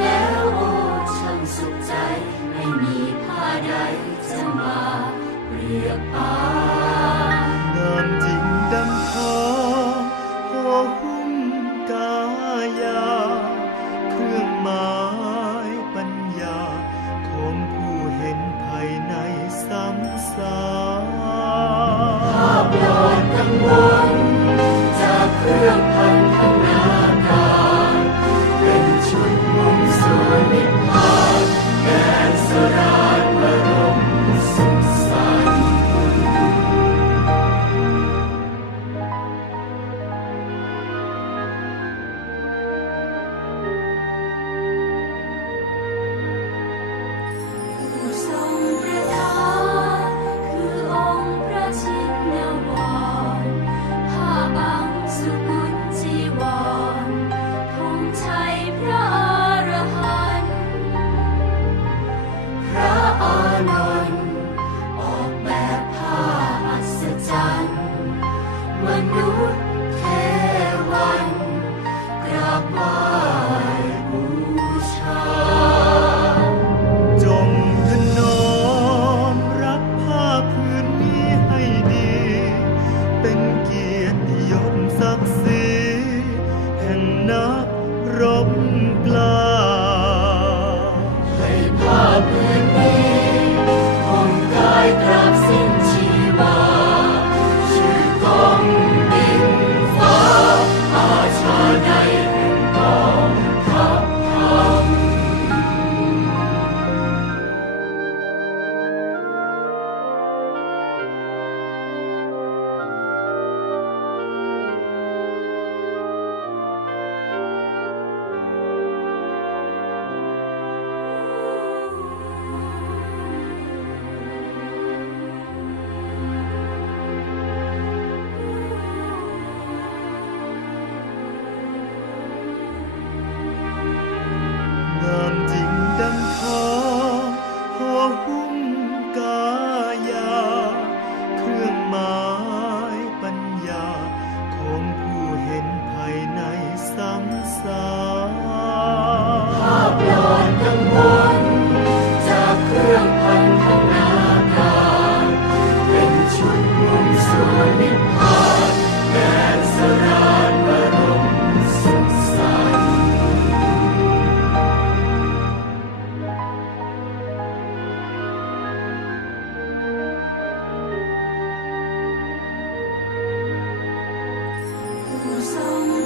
แล้วโอ้ช่างสุขใจ ไม่มีผ้าใดจะมาเรียกป so